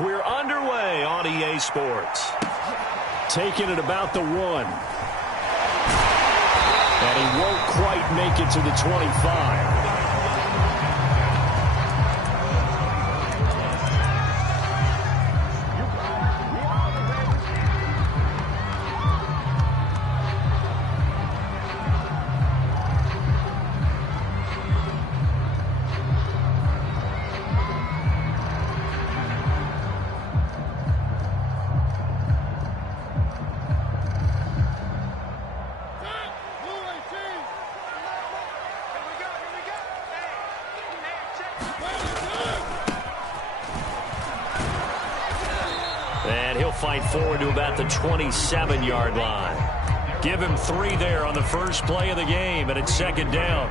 we're underway on EA Sports. Taking it about the 1. And he won't quite make it to the 25. And he'll fight forward to about the 27-yard line. Give him 3 there on the first play of the game, and it's second down.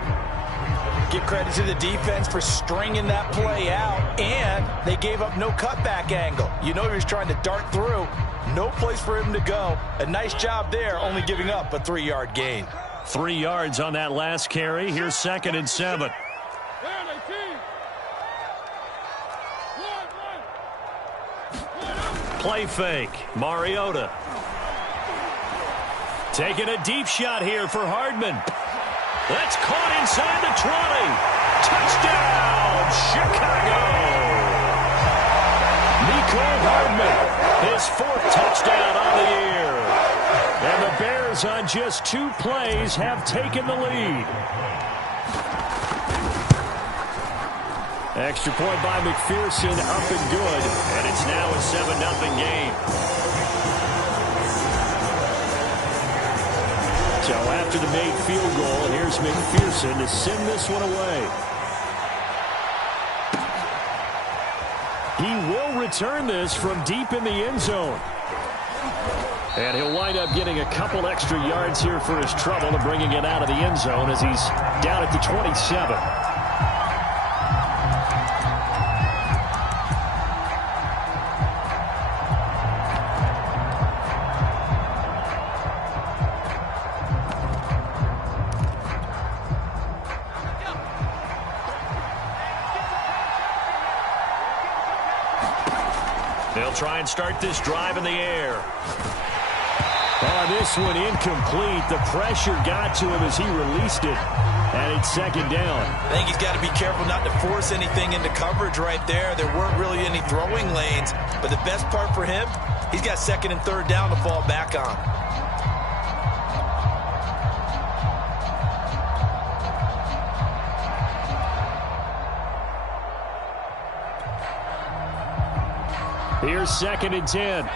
Give credit to the defense for stringing that play out, and they gave up no cutback angle. You know he was trying to dart through. No place for him to go. A nice job there, only giving up a 3-yard gain. 3 yards on that last carry. Here's 2nd and 7. Play fake. Mariota. Taking a deep shot here for Hardman. That's caught inside the 20. Touchdown, Chicago. Mecole Hardman, his 4th touchdown on the year. And the Bears on just 2 plays have taken the lead. Extra point by McPherson, up and good. And it's now a 7-0 game. So after the made field goal, here's McPherson to send this one away. He will return this from deep in the end zone. And he'll wind up getting a couple extra yards here for his trouble and bringing it out of the end zone as he's down at the 27. They'll try and start this drive in the air. This one incomplete. The pressure got to him as he released it. And it's second down. I think he's got to be careful not to force anything into coverage right there. There weren't really any throwing lanes. But the best part for him, he's got 2nd and 3rd down to fall back on. Here's 2nd and 10.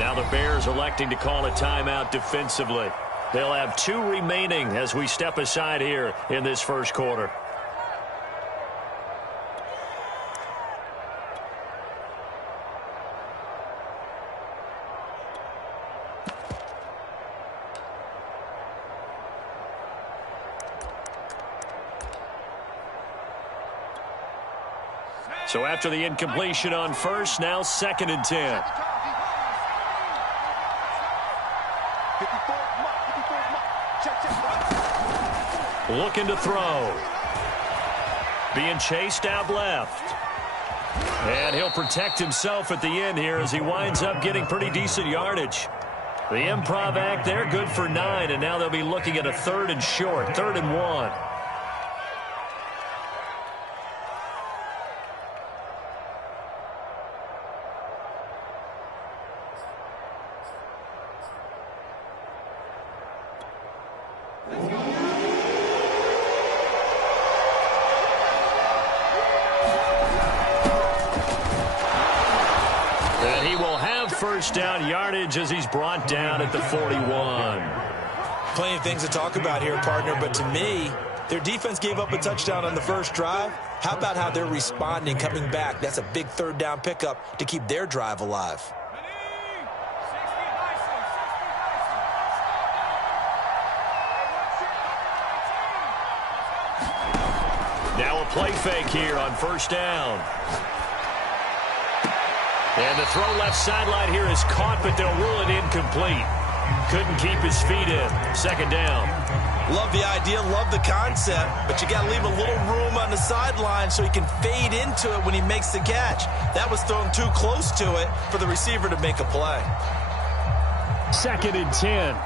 Now the Bears electing to call a timeout defensively. They'll have 2 remaining as we step aside here in this first quarter. So after the incompletion on first, now 2nd and 10. Looking to throw. Being chased out left. And he'll protect himself at the end here as he winds up getting pretty decent yardage. The improv act there, good for 9, and now they'll be looking at a 3rd and short, 3rd and 1. First down yardage as he's brought down at the 41. Plenty of things to talk about here, partner, but to me, their defense gave up a touchdown on the first drive. How about how they're responding, coming back? That's a big 3rd down pickup to keep their drive alive. Now a play fake here on first down. And the throw left sideline here is caught, but they'll rule it incomplete. Couldn't keep his feet in. Second down. Love the idea, love the concept, but you got to leave a little room on the sideline so he can fade into it when he makes the catch. That was thrown too close to it for the receiver to make a play. 2nd and 10.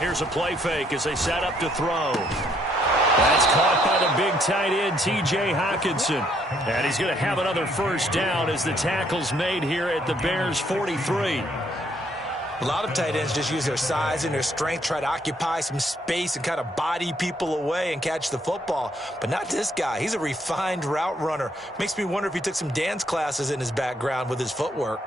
Here's a play fake as they set up to throw. That's caught by the big tight end, T.J. Hockenson. And he's going to have another first down as the tackle's made here at the Bears' 43. A lot of tight ends just use their size and their strength, try to occupy some space and kind of body people away and catch the football. But not this guy. He's a refined route runner. Makes me wonder if he took some dance classes in his background with his footwork.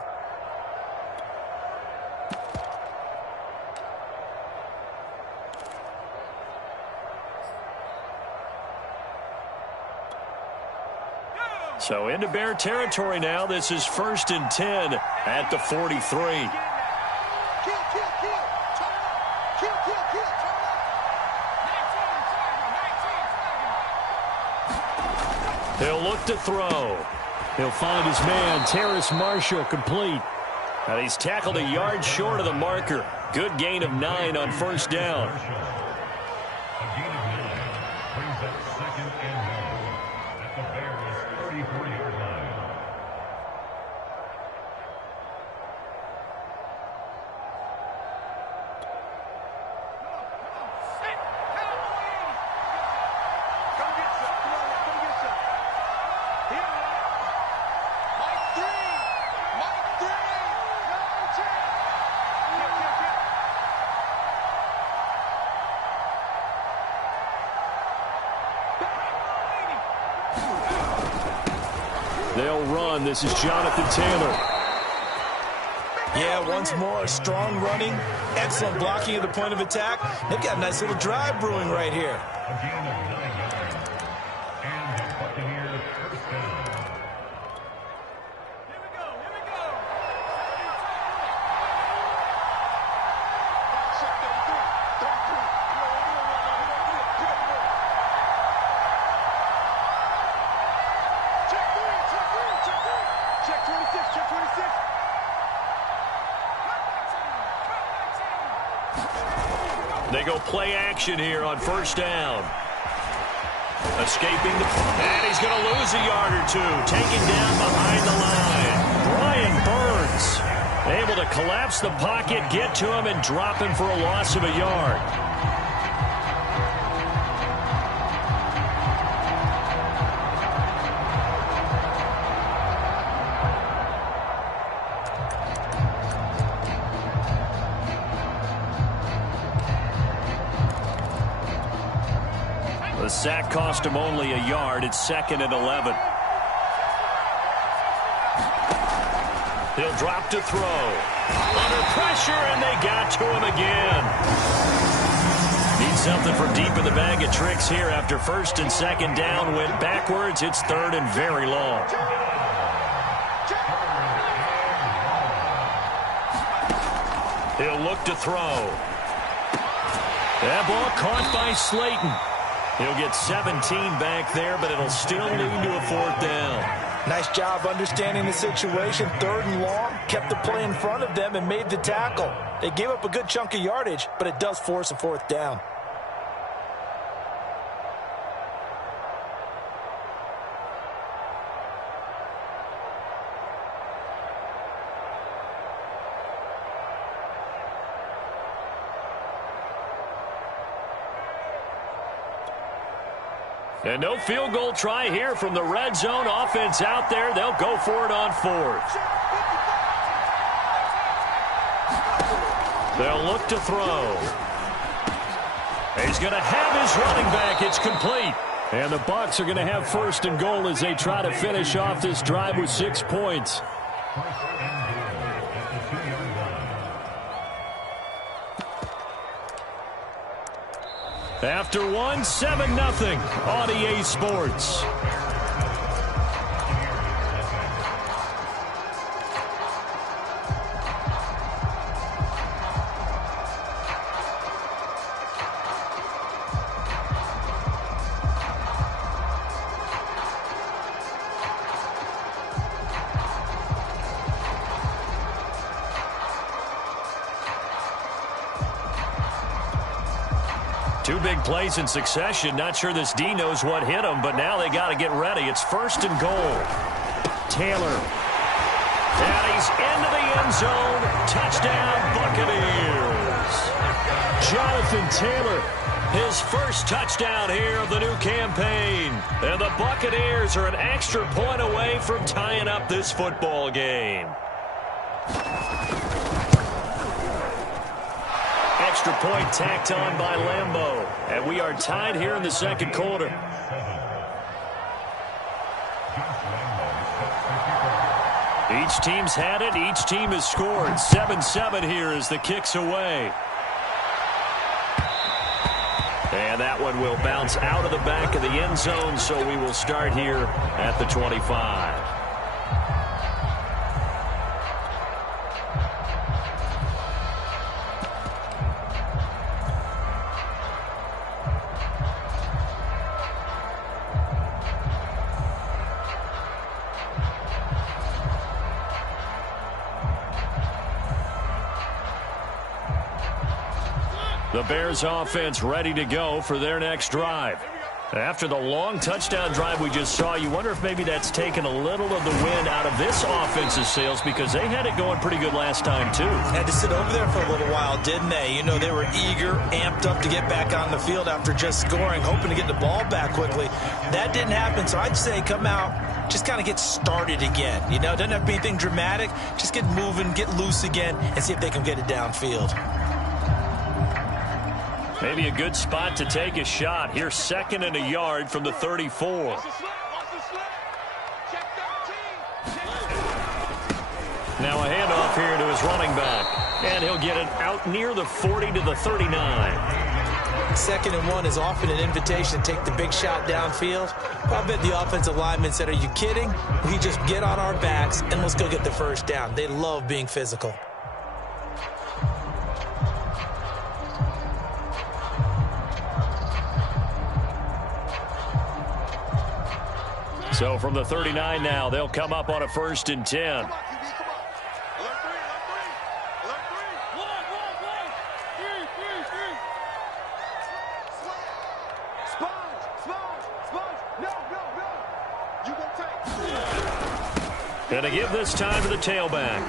So into Bear territory now. This is 1st and 10 at the 43. He'll look to throw. He'll find his man, Terrace Marshall, complete. And he's tackled a yard short of the marker. Good gain of 9 on first down. They'll run. This is Jonathan Taylor. Yeah, once more, strong running, excellent blocking at the point of attack. They've got a nice little drive brewing right here. They go play action here on first down. Escaping and he's going to lose a yard or two. Taken down behind the line. Brian Burns able to collapse the pocket, get to him, and drop him for a loss of a yard. The sack cost him only a yard. It's 2nd and 11. He'll drop to throw. Under pressure, and they got to him again. Need something for deep in the bag of tricks here after 1st and 2nd down. Went backwards. It's 3rd and very long. He'll look to throw. That ball caught by Slayton. He'll get 17 back there, but it'll still lead to a 4th down. Nice job understanding the situation. 3rd and long, kept the play in front of them and made the tackle. They gave up a good chunk of yardage, but it does force a 4th down. And no field goal try here from the red zone. Offense out there. They'll go for it on 4th. They'll look to throw. He's going to have his running back. It's complete. And the Bucs are going to have 1st and goal as they try to finish off this drive with 6 points. After 7-0 on EA Sports. Two big plays in succession. Not sure this D knows what hit him, but now they got to get ready. It's 1st and goal. Taylor. And he's into the end zone. Touchdown, Buccaneers. Jonathan Taylor. His first touchdown here of the new campaign. And the Buccaneers are an extra point away from tying up this football game. Extra point tacked on by Lambeau. And we are tied here in the second quarter. Each team's had it. Each team has scored. 7-7 here as the kick's away. And that one will bounce out of the back of the end zone, so we will start here at the 25. The Bears offense ready to go for their next drive. After the long touchdown drive we just saw, you wonder if maybe that's taken a little of the wind out of this offense's sails because they had it going pretty good last time too. Had to sit over there for a little while, didn't they? You know, they were eager, amped up to get back on the field after just scoring, hoping to get the ball back quickly. That didn't happen, so I'd say come out, just kind of get started again. You know, doesn't have to be anything dramatic. Just get moving, get loose again, and see if they can get it downfield. Maybe a good spot to take a shot. Here's 2nd and a yard from the 34. Now a handoff here to his running back. And he'll get it out near the 40 to the 39. 2nd and 1 is often an invitation to take the big shot downfield. I bet the offensive lineman said, are you kidding? We just get on our backs and let's go get the first down. They love being physical. So from the 39 now, they'll come up on a 1st and 10. And to give this time to the tailback.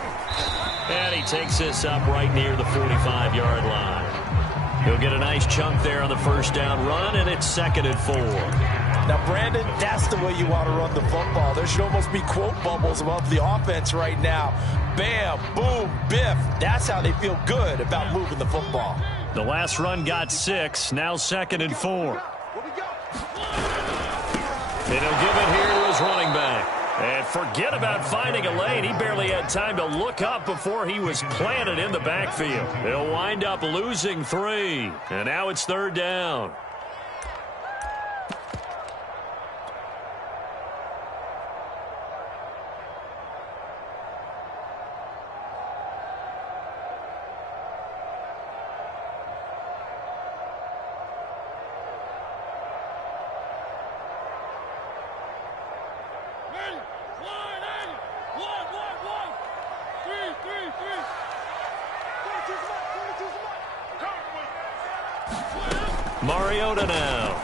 And he takes this up right near the 45-yard line. He'll get a nice chunk there on the first down run, and it's 2nd and 4. Now, Brandon, that's the way you want to run the football. There should almost be quote bubbles above the offense right now. Bam, boom, biff. That's how they feel good about moving the football. The last run got 6. Now 2nd and 4. And he'll give it here to his running back. And forget about finding a lane. He barely had time to look up before he was planted in the backfield. He'll wind up losing 3. And now it's 3rd down. Mariota now.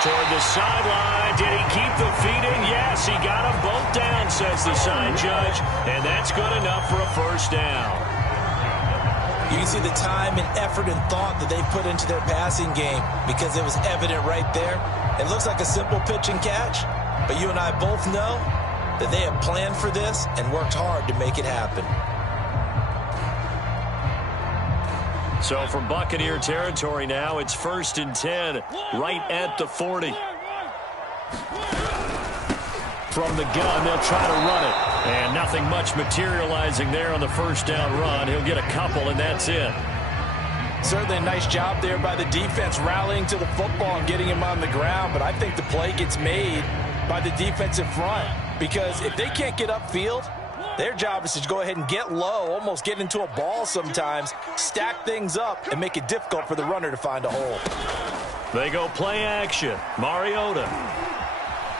Toward the sideline. Did he keep the feet in? Yes, he got them both down, says the side judge. And that's good enough for a first down. You can see the time and effort and thought that they put into their passing game because it was evident right there. It looks like a simple pitch and catch, but you and I both know that they have planned for this and worked hard to make it happen. So from Buccaneer territory now, it's 1st and 10, right at the 40. From the gun, they'll try to run it. And nothing much materializing there on the first down run. He'll get a couple, and that's it. Certainly a nice job there by the defense rallying to the football and getting him on the ground, but I think the play gets made by the defensive front because if they can't get upfield, their job is to go ahead and get low, almost get into a ball sometimes, stack things up, and make it difficult for the runner to find a hole. They go play action. Mariota.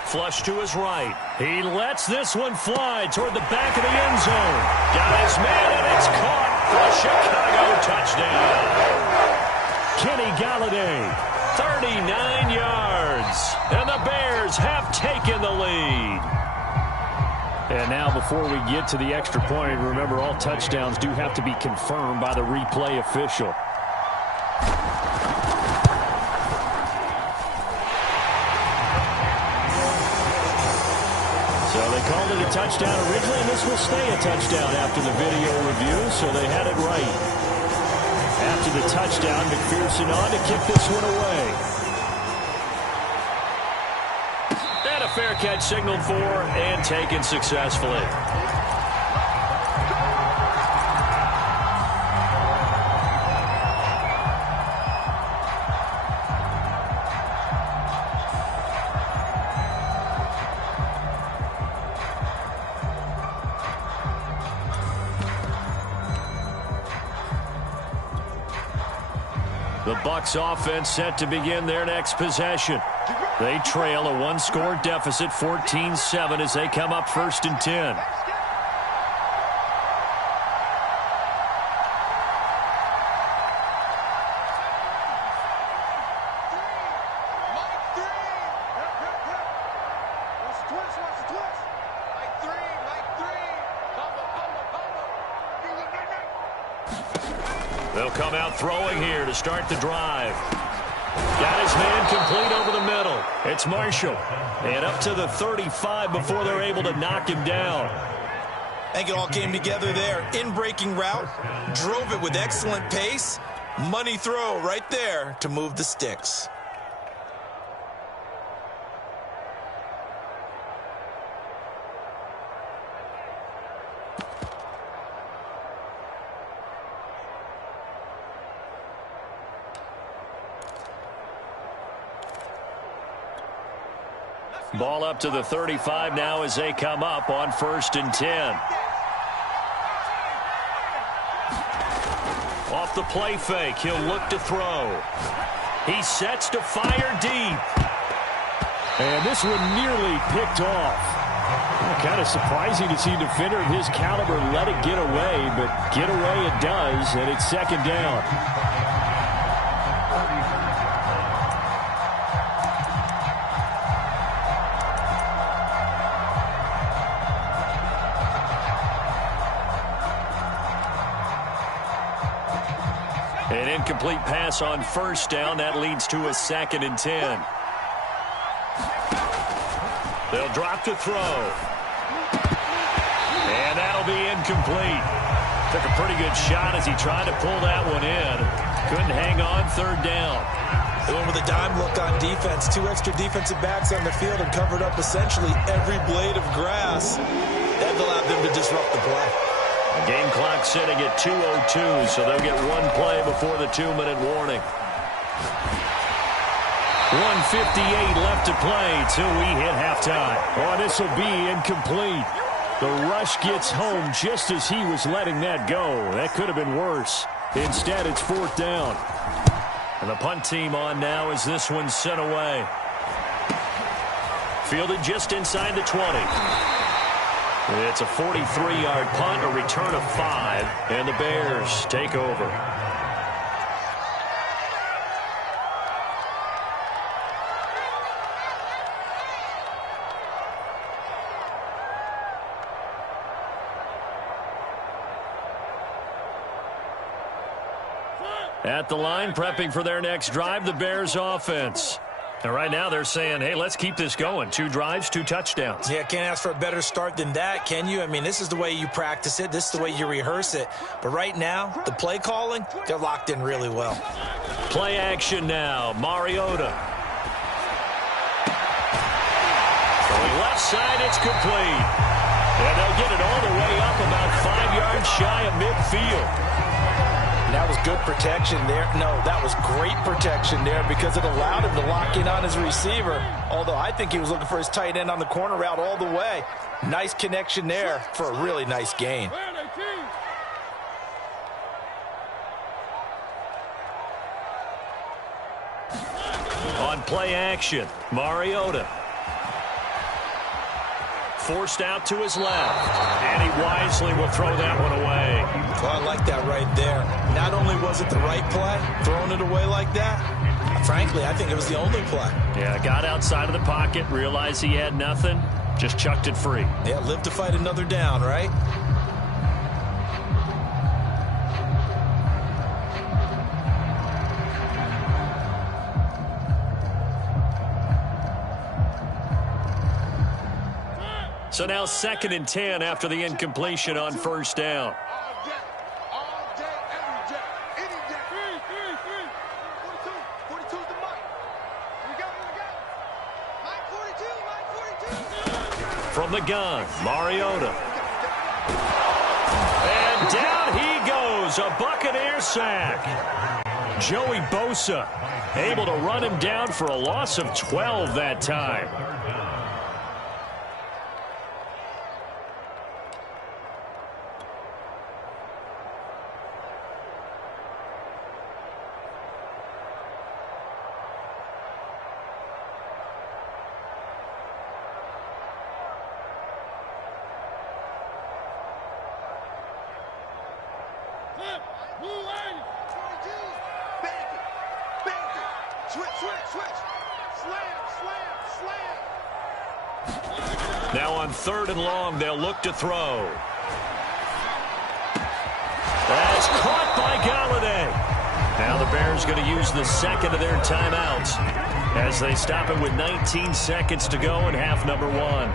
Flush to his right. He lets this one fly toward the back of the end zone. Got his man, and it's caught for a Chicago Touchdown. Kenny Galladay. 39 yards. And the Bears have taken the lead. And now before we get to the extra point, remember all touchdowns do have to be confirmed by the replay official. So they called it a touchdown originally, and this will stay a touchdown after the video review, so they had it right. After the touchdown, McPherson on to kick this one away. And a fair catch signaled for and taken successfully. The Bucs offense set to begin their next possession. They trail a one-score deficit, 14-7, as they come up 1st and 10. They'll come out throwing here to start the drive. Got his man complete over the middle. It's Marshall. And up to the 35 before they're able to knock him down. I think it all came together there. In-breaking route. Drove it with excellent pace. Money throw right there to move the sticks. Ball up to the 35 now as they come up on 1st and 10. Off the play fake, he'll look to throw. He sets to fire deep. And this one nearly picked off. Kind of surprising to see a defender of his caliber let it get away, but get away it does, and it's 2nd down. An incomplete pass on 1st down. That leads to a 2nd and 10. They'll drop to throw. And that'll be incomplete. Took a pretty good shot as he tried to pull that one in. Couldn't hang on 3rd down. They went with a dime look on defense. 2 extra defensive backs on the field and covered up essentially every blade of grass. That allowed them to disrupt the play. Game clock sitting at 2:02, so they'll get one play before the 2-minute warning. 1:58 left to play till we hit halftime. Oh, this will be incomplete. The rush gets home just as he was letting that go. That could have been worse. Instead, it's 4th down. And the punt team on now as this one's sent away. Fielded just inside the 20. It's a 43-yard punt, a return of 5, and the Bears take over. At the line, prepping for their next drive, the Bears offense. And right now they're saying, hey, let's keep this going. 2 drives, 2 touchdowns. Yeah, can't ask for a better start than that, can you? I mean, this is the way you practice it. This is the way you rehearse it. But right now, the play calling, they're locked in really well. Play action now. Mariota. Throwing left side, it's complete. And they'll get it all the way up about 5 yards shy of midfield. That was good protection there. No, that was great protection there because it allowed him to lock in on his receiver. Although I think he was looking for his tight end on the corner route all the way. Nice connection there for a really nice gain. On play action, Mariota. forced out to his left. And he wisely will throw that one away. Well, I like that right there. Not only was it the right play, throwing it away like that, frankly, I think it was the only play. Yeah, got outside of the pocket, realized he had nothing, just chucked it free. Yeah, live to fight another down, right? So now 2nd and 10 after the incompletion on first down. From the gun, Mariota. And down he goes, a Buccaneer sack. Joey Bosa able to run him down for a loss of 12 that time. Now on 3rd and long, they'll look to throw. That's caught by Galladay. Now the Bears going to use the 2nd of their timeouts as they stop it with 19 seconds to go in half number 1.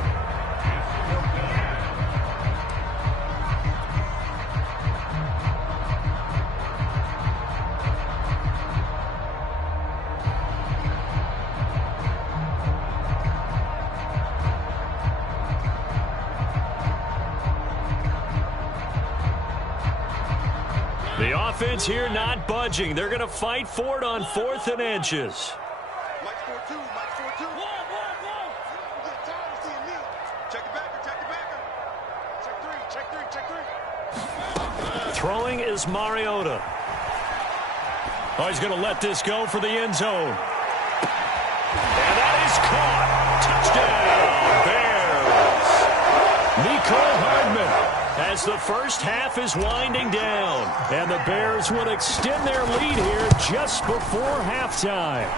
The offense here not budging. They're going to fight for it on 4th and inches. Throwing is Mariota. Oh, he's going to let this go for the end zone. And that is caught. Touchdown, Bears. Mecole Hardman. As the first half is winding down. And the Bears would extend their lead here just before halftime.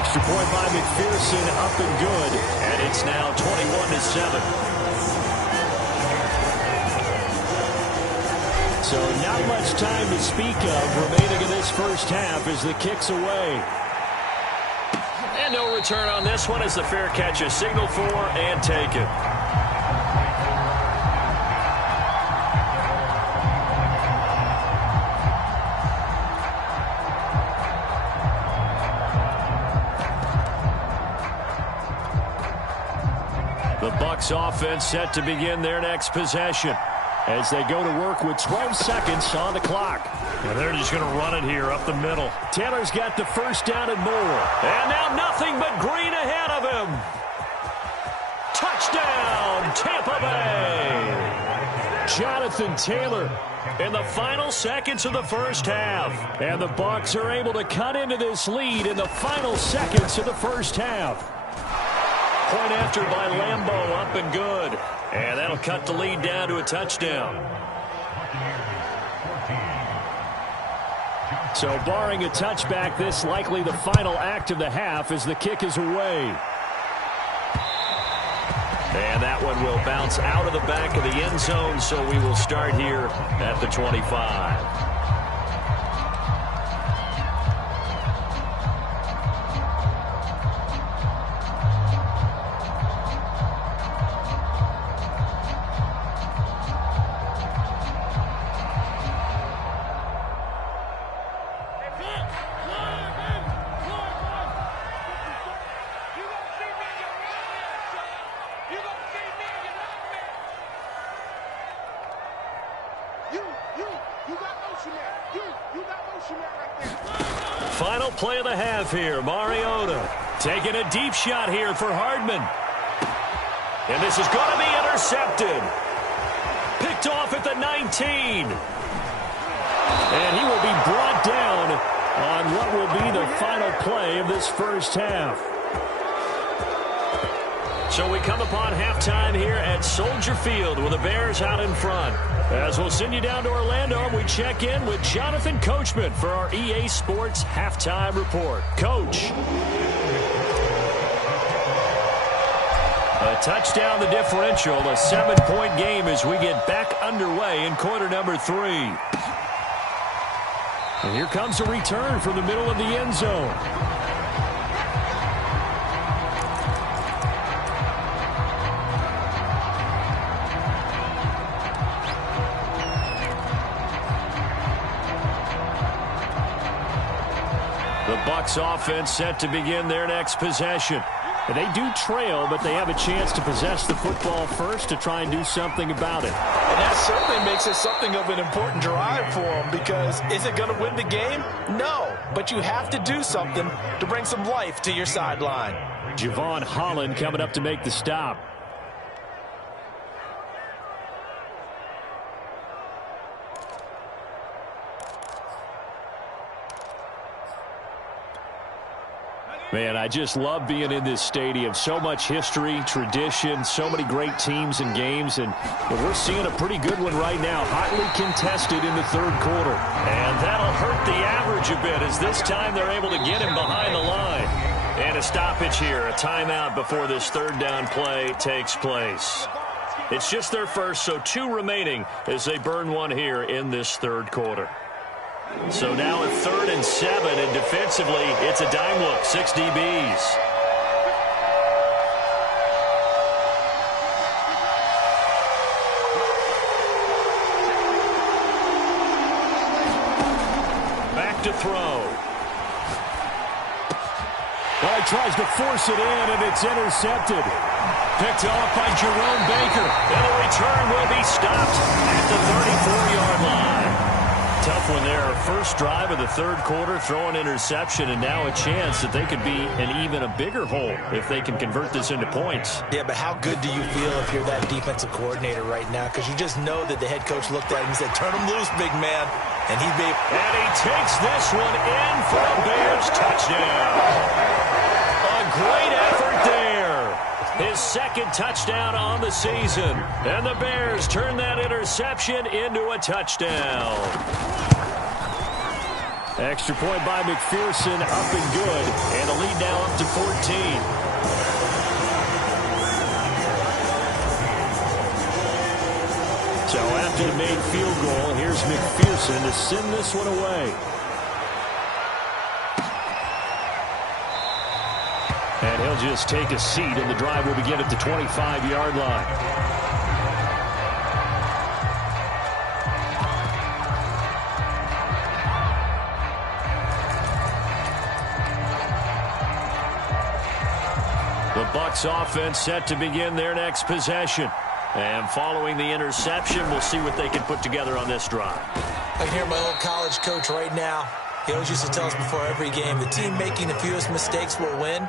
Extra point by McPherson, up and good. And it's now 21-7. So not much time to speak of remaining in this first half as the kick's away. And no return on this one as the fair catch is signaled for and taken. The Bucs offense set to begin their next possession as they go to work with 12 seconds on the clock. And they're just going to run it here up the middle. Taylor's got the first down and more. And now nothing but green ahead of him. Touchdown, Tampa Bay. Jonathan Taylor in the final seconds of the first half. And the Bucs are able to cut into this lead in the final seconds of the first half. Point after by Lambeau, up and good. And that'll cut the lead down to a touchdown. So barring a touchback, this likely the final act of the half as the kick is away. And that one will bounce out of the back of the end zone, so we will start here at the 25. Final play of the half here. Mariota taking a deep shot here for Hardman. And this is going to be intercepted. Picked off at the 19. And he will be brought down on what will be the final play of this first half. So we come upon halftime here at Soldier Field with the Bears out in front. As we'll send you down to Orlando, we check in with Jonathan Coachman for our EA Sports Halftime Report. Coach. A touchdown the differential, a 7-point game as we get back underway in quarter number 3. And here comes a return from the middle of the end zone. The Bucs offense set to begin their next possession. And they do trail, but they have a chance to possess the football first to try and do something about it. And that certainly makes it something of an important drive for them, because is it going to win the game? No, but you have to do something to bring some life to your sideline. Javon Holland coming up to make the stop. Man, I just love being in this stadium. So much history, tradition, so many great teams and games, and we're seeing a pretty good one right now. Hotly contested in the third quarter. And that'll hurt the average a bit as this time they're able to get him behind the line. And a stoppage here, a timeout before this third down play takes place. It's just their first, so 2 remaining as they burn one here in this third quarter. So now a 3rd and 7, and defensively, it's a dime look, 6 DBs. Back to throw. Well, he tries to force it in, and it's intercepted. Picked off by Jerome Baker. And the return will be stopped at the 34-yard line. Tough one there. First drive of the third quarter, throw an interception, and now a chance that they could be in even a bigger hole if they can convert this into points. Yeah, but how good do you feel if you're that defensive coordinator right now? Because you just know that the head coach looked at him and said, turn him loose, big man. And he takes this one in for a Bears touchdown. A great effort there. His 2nd touchdown on the season. And the Bears turn that interception into a touchdown. Extra point by McPherson, up and good. And the lead now up to 14. So after the made field goal, here's McPherson to send this one away. And he'll just take a seat, and the drive will begin at the 25-yard line. The Bucs offense set to begin their next possession. And following the interception, we'll see what they can put together on this drive. I can hear my old college coach right now. He always used to tell us before every game, the team making the fewest mistakes will win.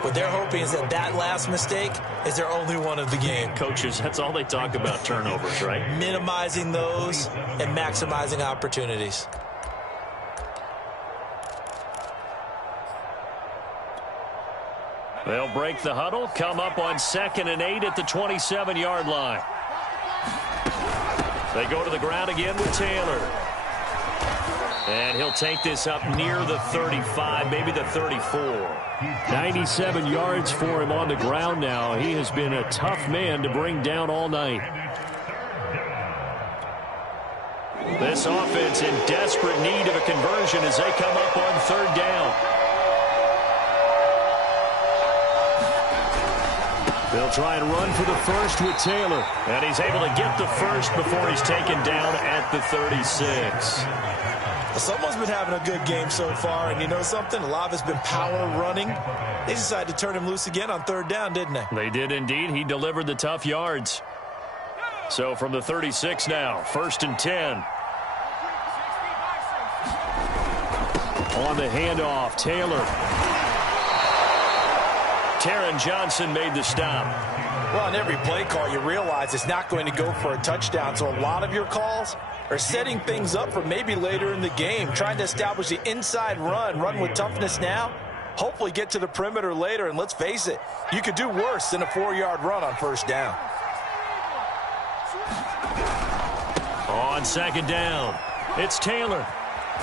What they're hoping is that that last mistake is their only one of the game. Coaches, that's all they talk about, turnovers, right? Minimizing those and maximizing opportunities. They'll break the huddle, come up on 2nd and 8 at the 27-yard line. They go to the ground again with Taylor. And he'll take this up near the 35, maybe the 34. 97 yards for him on the ground now. He has been a tough man to bring down all night. This offense in desperate need of a conversion as they come up on 3rd down. They'll try and run for the first with Taylor. And he's able to get the first before he's taken down at the 36. Someone's been having a good game so far, and you know something? A lot of it's been power running. They decided to turn him loose again on 3rd down, didn't they? They did indeed. He delivered the tough yards. So from the 36 now, 1st and 10. On the handoff, Taylor. Taron Johnson made the stop. Well, on every play call, you realize it's not going to go for a touchdown. So a lot of your calls are setting things up for maybe later in the game, trying to establish the inside run with toughness now, hopefully get to the perimeter later. And let's face it, you could do worse than a 4-yard run on first down. On second down, it's Taylor.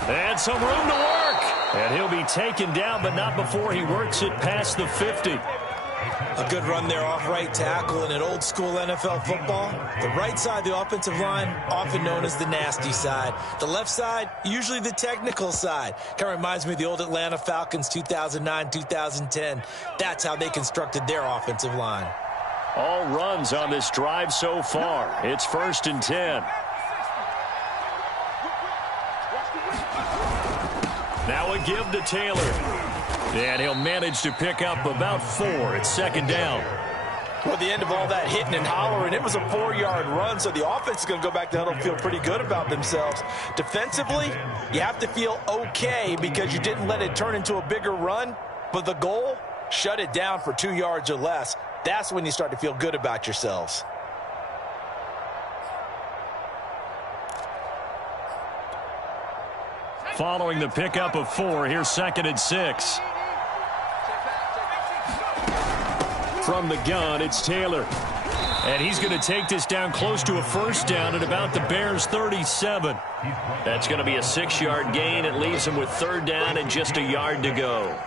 And some room to work. And he'll be taken down, but not before he works it past the 50. A good run there off right tackle in an old school NFL football. The right side of the offensive line, often known as the nasty side. The left side, usually the technical side. Kind of reminds me of the old Atlanta Falcons 2009, 2010. That's how they constructed their offensive line. All runs on this drive so far. It's 1st and 10. Now a give to Taylor. And he'll manage to pick up about 4. It's 2nd down. Well, the end of all that hitting and hollering, it was a 4-yard run, so the offense is going to go back to huddle and feel pretty good about themselves. Defensively, you have to feel okay because you didn't let it turn into a bigger run, but the goal, shut it down for 2 yards or less. That's when you start to feel good about yourselves. Following the pickup of 4, here's 2nd and 6. From the gun, it's Taylor. And he's going to take this down close to a 1st down at about the Bears' 37. That's going to be a 6-yard gain. It leaves him with 3rd down and just a yard to go.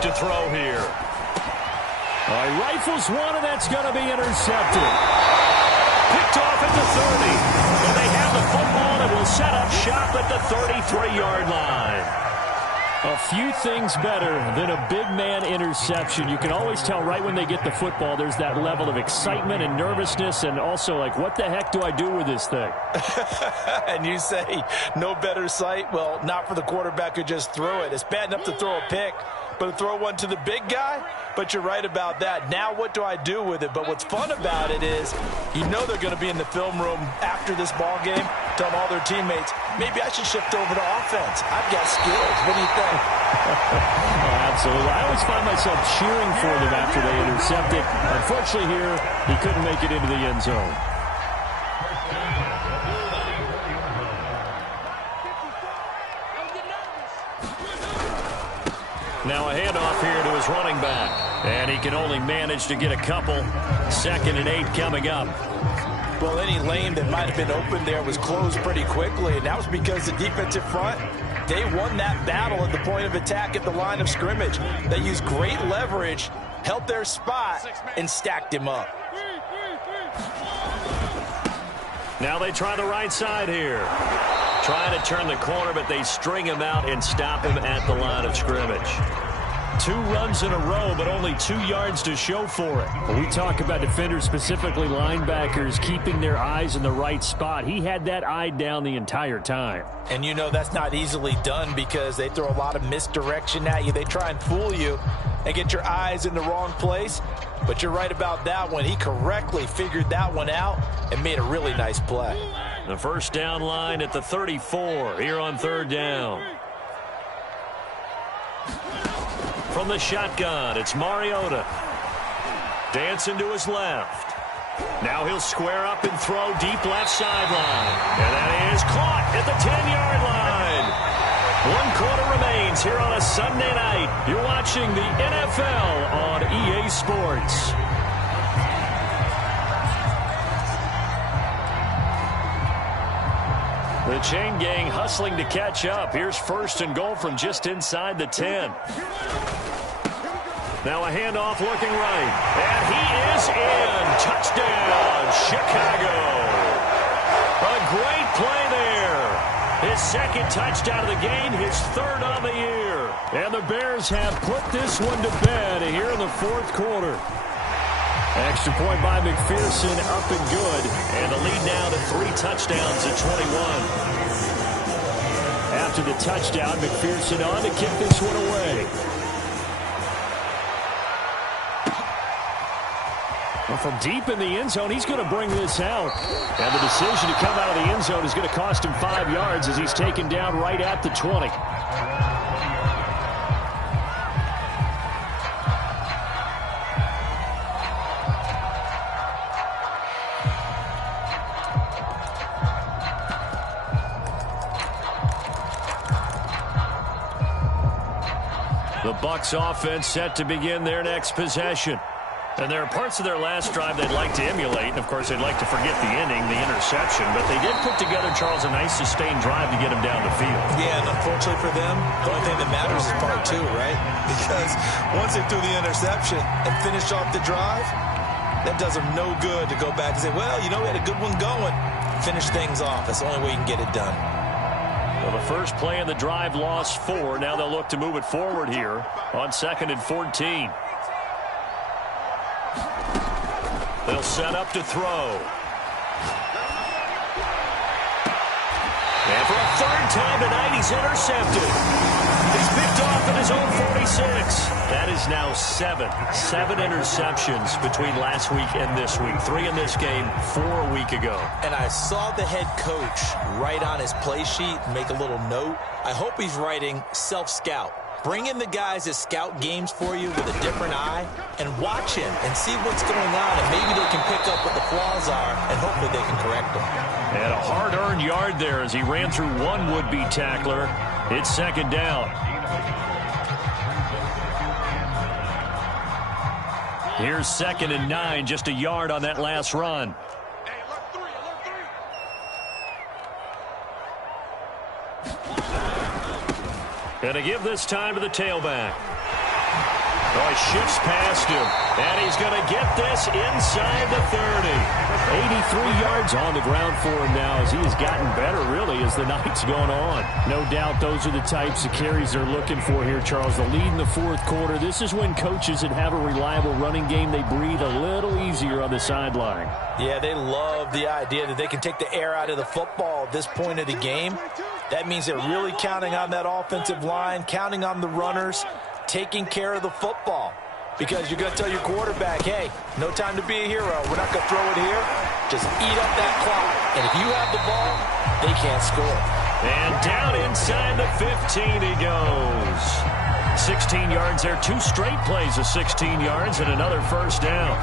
To throw here. Rifles one, and that's going to be intercepted. Picked off at the 30. And they have the football and will set up shop at the 33-yard line. A few things better than a big man interception. You can always tell right when they get the football, there's that level of excitement and nervousness, and also like, what the heck do I do with this thing? And you say, no better sight? Well, not for the quarterback who just threw it. It's bad enough to throw a pick, but to throw one to the big guy? But you're right about that. Now what do I do with it? But what's fun about it is you know they're going to be in the film room after this ball game telling all their teammates, maybe I should shift over to offense. I've got skills. What do you think? Oh, absolutely. I always find myself cheering for them after they intercept it. Unfortunately here, he couldn't make it into the end zone. Now a handoff here to his running back. And he can only manage to get a couple. 2nd and 8 coming up. Well, any lane that might have been open there was closed pretty quickly, and that was because the defensive front, they won that battle at the point of attack at the line of scrimmage. They used great leverage, held their spot, and stacked him up. Now they try the right side here. Trying to turn the corner, but they string him out and stop him at the line of scrimmage. 2 runs in a row, but only 2 yards to show for it. When we talk about defenders, specifically linebackers, keeping their eyes in the right spot, he had that eye down the entire time. And you know that's not easily done because they throw a lot of misdirection at you. They try and fool you and get your eyes in the wrong place. But you're right about that one. He correctly figured that one out and made a really nice play. The 1st down line at the 34 here on 3rd down. From the shotgun, it's Mariota. Dancing to his left. Now he'll square up and throw deep left sideline. And that is caught at the 10-yard line. 1 quarter remains here on a Sunday night. You're watching the NFL on EA Sports. The chain gang hustling to catch up. Here's 1st and goal from just inside the 10. Now a handoff looking right. And he is in. Touchdown, Chicago. A great play there. His 2nd touchdown of the game, his 3rd on the year. And the Bears have put this one to bed here in the 4th quarter. Extra point by McPherson, up and good. And the lead now to 3 touchdowns at 21. After the touchdown, McPherson on to kick this one away. Well, from deep in the end zone, he's going to bring this out. And the decision to come out of the end zone is going to cost him 5 yards as he's taken down right at the 20. The Bucs offense set to begin their next possession. And there are parts of their last drive they'd like to emulate. And, of course, they'd like to forget the inning, the interception. But they did put together, Charles, a nice sustained drive to get him down the field. Yeah, and unfortunately for them, the only thing that matters is part two, right? Because once they threw the interception and finished off the drive, that does them no good to go back and say, well, you know, we had a good one going. Finish things off. That's the only way you can get it done. Well, the first play in the drive lost 4. Now they'll look to move it forward here on 2nd and 14. They'll set up to throw. And for a third time tonight, he's intercepted. He's picked off at his own 46. That is now 7 interceptions between last week and this week. 3 in this game, 4 a week ago. And I saw the head coach write on his play sheet, make a little note. I hope he's writing self-scout. Bring in the guys that scout games for you with a different eye and watch him and see what's going on, and maybe they can pick up what the flaws are, and hopefully they can correct them. And a hard-earned yard there as he ran through one would-be tackler. It's 2nd down. Here's 2nd and 9, just a yard on that last run. And to give this time to the tailback. Oh, he shifts past him. And he's going to get this inside the 30. 83 yards on the ground for him now as he has gotten better, really, as the night's gone on. No doubt those are the types of carries they're looking for here, Charles. The lead in the 4th quarter. This is when coaches that have a reliable running game, they breathe a little easier on the sideline. Yeah, they love the idea that they can take the air out of the football at this point of the game. That means they're really counting on that offensive line, counting on the runners, taking care of the football. Because you're going to tell your quarterback, hey, no time to be a hero. We're not going to throw it here. Just eat up that clock. And if you have the ball, they can't score. And down inside the 15 he goes. 16 yards there. 2 straight plays of 16 yards and another first down.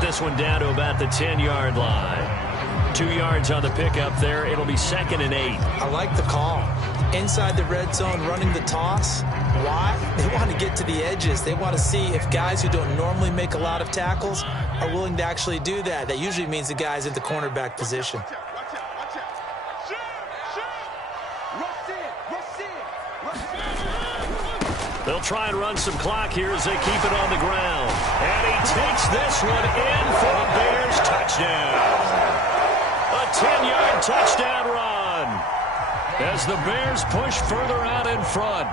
This one down to about the 10-yard line. 2 yards on the pickup there. It'll be 2nd and 8. I like the call. Inside the red zone, running the toss. Why? They want to get to the edges. They want to see if guys who don't normally make a lot of tackles are willing to actually do that. That usually means the guys at the cornerback position. They'll try and run some clock here as they keep it on the ground. And he takes this one in for a Bears touchdown. A 10-yard touchdown run as the Bears push further out in front.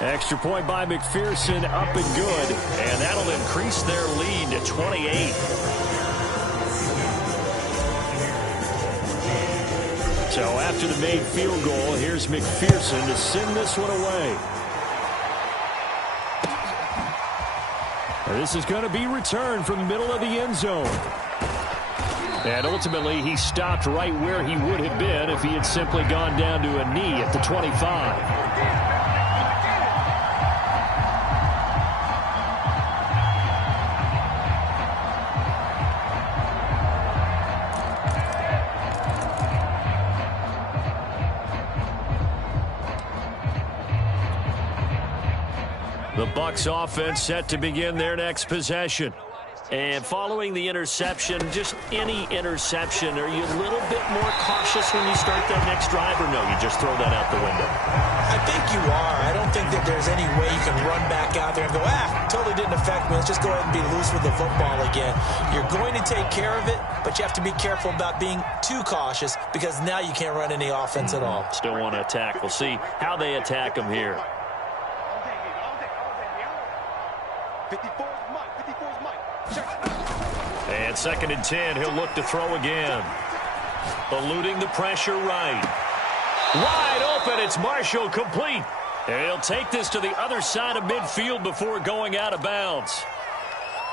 Extra point by McPherson, up and good. And that'll increase their lead to 28. So after the made field goal, here's McPherson to send this one away. And this is going to be returned from the middle of the end zone. And ultimately, he stopped right where he would have been if he had simply gone down to a knee at the 25. The Bucs offense set to begin their next possession. And following the interception, just any interception, are you a little bit more cautious when you start that next drive, or no, you just throw that out the window? I think you are. I don't think that there's any way you can run back out there and go, totally didn't affect me. Let's just go ahead and be loose with the football again. You're going to take care of it, but you have to be careful about being too cautious because now you can't run any offense at all. Still want to attack. We'll see how they attack them here. And 2nd and 10, he'll look to throw again. Eluding the pressure right. Wide open, it's Marshall, complete. And he'll take this to the other side of midfield before going out of bounds.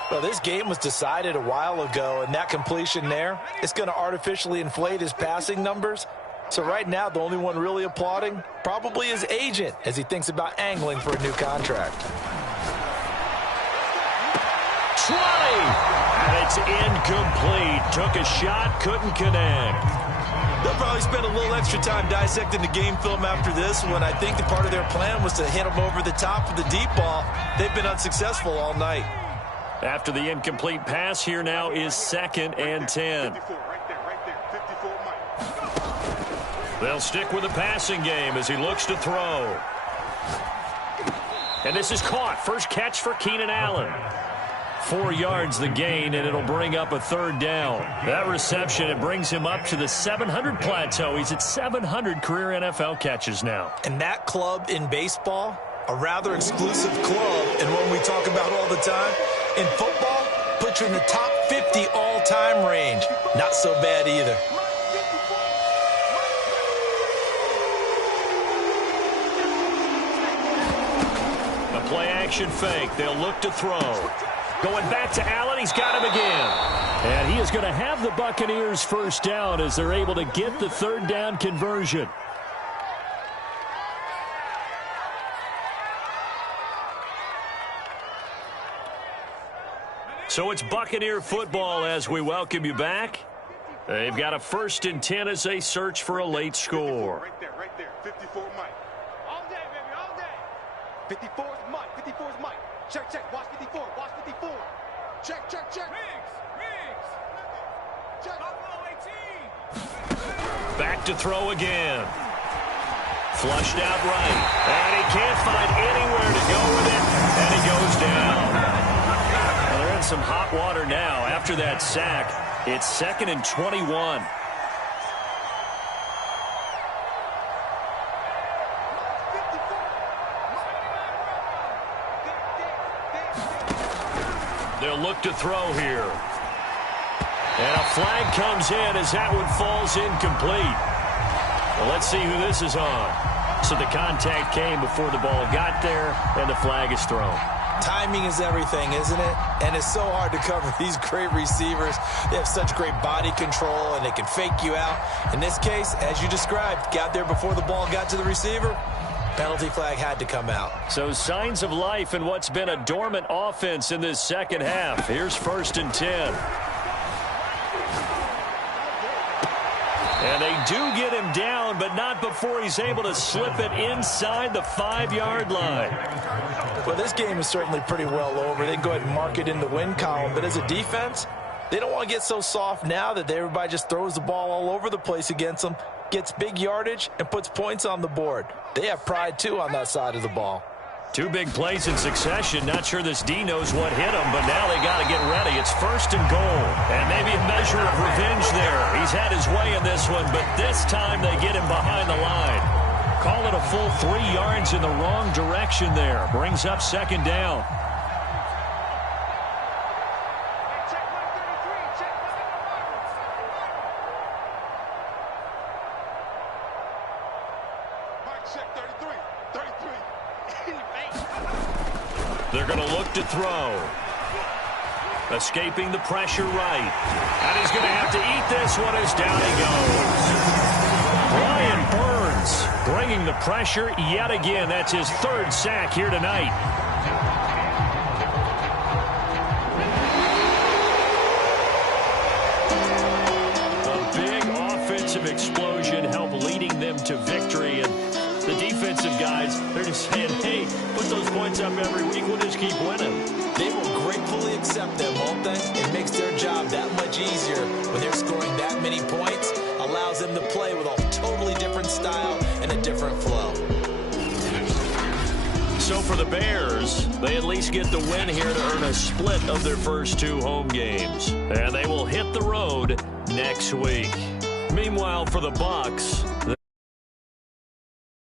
Well, this game was decided a while ago, and that completion there, it's going to artificially inflate his passing numbers. So right now, the only one really applauding probably his agent as he thinks about angling for a new contract. Try! And it's incomplete. Took a shot, couldn't connect. They'll probably spend a little extra time dissecting the game film after this one. I think the part of their plan was to hit him over the top of the deep ball. They've been unsuccessful all night. After the incomplete pass, here now is 2nd and 10. They'll stick with the passing game as he looks to throw. And this is caught. First catch for Keenan Allen. 4 yards the gain, and it'll bring up a 3rd down. That reception, it brings him up to the 700 plateau. He's at 700 career NFL catches now. And that club in baseball, a rather exclusive club, and one we talk about all the time. In football, puts you in the top 50 all-time range. Not so bad either. A play-action fake. They'll look to throw. Going back to Allen. He's got him again. And he is going to have the Buccaneers first down as they're able to get the 3rd down conversion. So it's Buccaneer football as we welcome you back. They've got a 1st and 10 as they search for a late score. Right there. 54 Mike. All day, baby, all day. 54 is Mike. 54 is Mike. Check. Watch 54. Watch 54. Check. Riggs. Check. Back to throw again. Flushed out right. And he can't find anywhere to go with it. And he goes down. Well, they're in some hot water now. After that sack, it's 2nd and 21. They'll look to throw here. And a flag comes in as that one falls incomplete. Well, let's see who this is on. So the contact came before the ball got there, and the flag is thrown. Timing is everything, isn't it? And it's so hard to cover these great receivers. They have such great body control, and they can fake you out. In this case, as you described, got there before the ball got to the receiver. Penalty flag had to come out. So signs of life in what's been a dormant offense in this second half. Here's 1st and 10. And they do get him down, but not before he's able to slip it inside the 5-yard line. Well, this game is certainly pretty well over. They can go ahead and mark it in the win column. But as a defense, they don't want to get so soft now that everybody just throws the ball all over the place against them, gets big yardage, and puts points on the board. They have pride, too, on that side of the ball. 2 big plays in succession. Not sure this D knows what hit him, but now they got to get ready. It's 1st and goal. And maybe a measure of revenge there. He's had his way in this one, but this time they get him behind the line. Call it a full 3 yards in the wrong direction there. Brings up 2nd down. They're going to look to throw. Escaping the pressure right. And he's going to have to eat this one as down he goes. Brian Burns bringing the pressure yet again. That's his 3rd sack here tonight. A big offensive explosion helped leading them to victory. And the defensive guys, they're just saying, hey, put those points up every week. We'll just keep winning. They will gratefully accept them, won't they? It makes their job that much easier when they're scoring that many points. Allows them to play with a totally different style and a different flow. So for the Bears, they at least get the win here to earn a split of their first 2 home games. And they will hit the road next week. Meanwhile, for the Bucs,